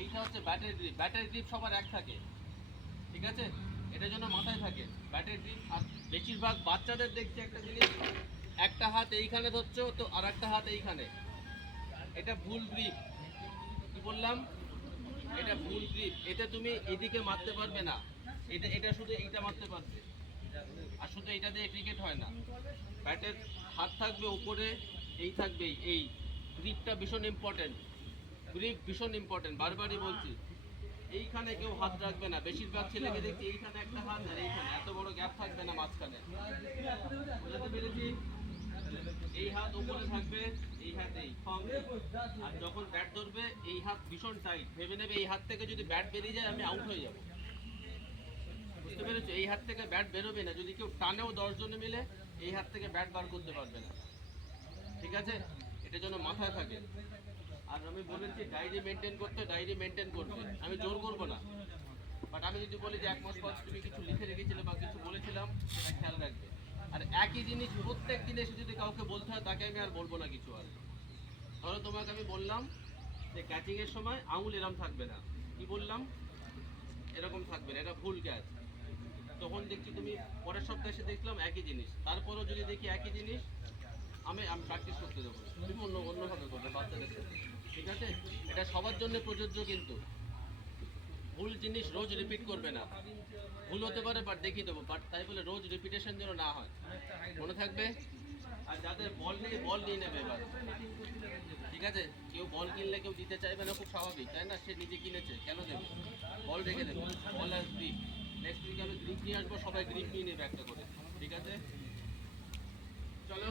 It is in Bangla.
এইটা হচ্ছে ব্যাটারি গ্রিপ। ব্যাটারি গ্রিপ সবার এক থাকে, ঠিক আছে? এটার জন্য মাথায় থাকে ব্যাটারি গ্রিপ। আর বেশিরভাগ বাচ্চাদের দেখছি একটা জিনিস, একটা হাত এইখানে ধরছো তো আর একটা হাত এইখানে, এটা ভুল গ্রিপ। কি বললাম? এটা ভুল গ্রিপ। এতে তুমি এদিকে মারতে পারবে না, এটা এটা শুধু এইটা মারতে পারবে। আর শুধু এটা দিয়ে ক্রিকেট হয় না, ব্যাটের হাত থাকবে উপরে, এই থাকবে এই। গ্রিপটা ভীষণ ইম্পর্টেন্ট, গ্রিপ ভীষণ ইম্পর্টেন্ট, বারবারই বলছি। এইখানে কেউ হাত রাখবে না, বেশিরভাগ ছেলেকে দেখছি এইখানে একটা হাত আর এইখানে, এত বড় গ্যাপ থাকবে না মাঝখানে। বুঝতে পেরেছি? এই হাত উপরে থাকবে, এই হাত এই ফর্ম। আর যখন ব্যাট ধরবে এই হাত ভীষণ টাইট, ভেবে নেবে এই হাত থেকে যদি ব্যাট বেরিয়ে যায় আমি আউট হয়ে যাব। বুঝতে পেরেছো? এই হাত থেকে ব্যাট বেরোবে না, যদি কেউ টানেও 10 জনে মিলে এই হাত থেকে ব্যাট বার করতে পারবে না, ঠিক আছে? এটা যেন মাথায় থাকে। আর আমি বলেছি ডায়েরি মেনটেন করতে, ডায়েরি মেনটেন করতে, আমি জোর করবো না। বাট আমি যদি বলি যে 1 মাস পর তুমি কিছু লিখে রেখেছিলে বা কিছু বলেছিলাম, সেটা খেয়াল রাখবে। আর একই জিনিস প্রত্যেক দিন এসে যদি কাউকে বলতে হয় তাকে আমি আর বলবো না কিছু। আর ধরো তোমাকে আমি বললাম যে ক্যাচিং এর সময় আঙুল এরম থাকবে না, কি বললাম? এরকম থাকবে না, এটা ভুল ক্যাচ। তখন দেখছি তুমি পরের সপ্তাহে এসে দেখলাম একই জিনিস, তারপরও যদি দেখি একই জিনিস, আমি প্র্যাকটিস করতে দেবো, তুমি অন্যভাবে করবে বাচ্চাদের সাথে, ঠিক আছে? এটা সবার জন্য প্রযোজ্য, কিন্তু ভুল জিনিস রোজ রিপিট করবে না। ভুল হতে পারে বাট দেখিয়ে দেবো, বাট তাই বলে রোজ রিপিটেশন যেন না হয়, মনে থাকবে? আর যাদের বল নেই, বল নিয়ে নেবে এবার, ঠিক আছে? কেউ বল কিনলে কেউ দিতে চাইবে না, খুব স্বাভাবিক, তাই না? সে নিজে কিনেছে, কেন দেবে? বল রেখে দেবে, বল আর গ্রিপ। নেক্সট উইকে আমি গ্রিপ নিয়ে আসবো, সবাই গ্রিপ নিয়ে নেবে একটা করে, ঠিক আছে? চলো।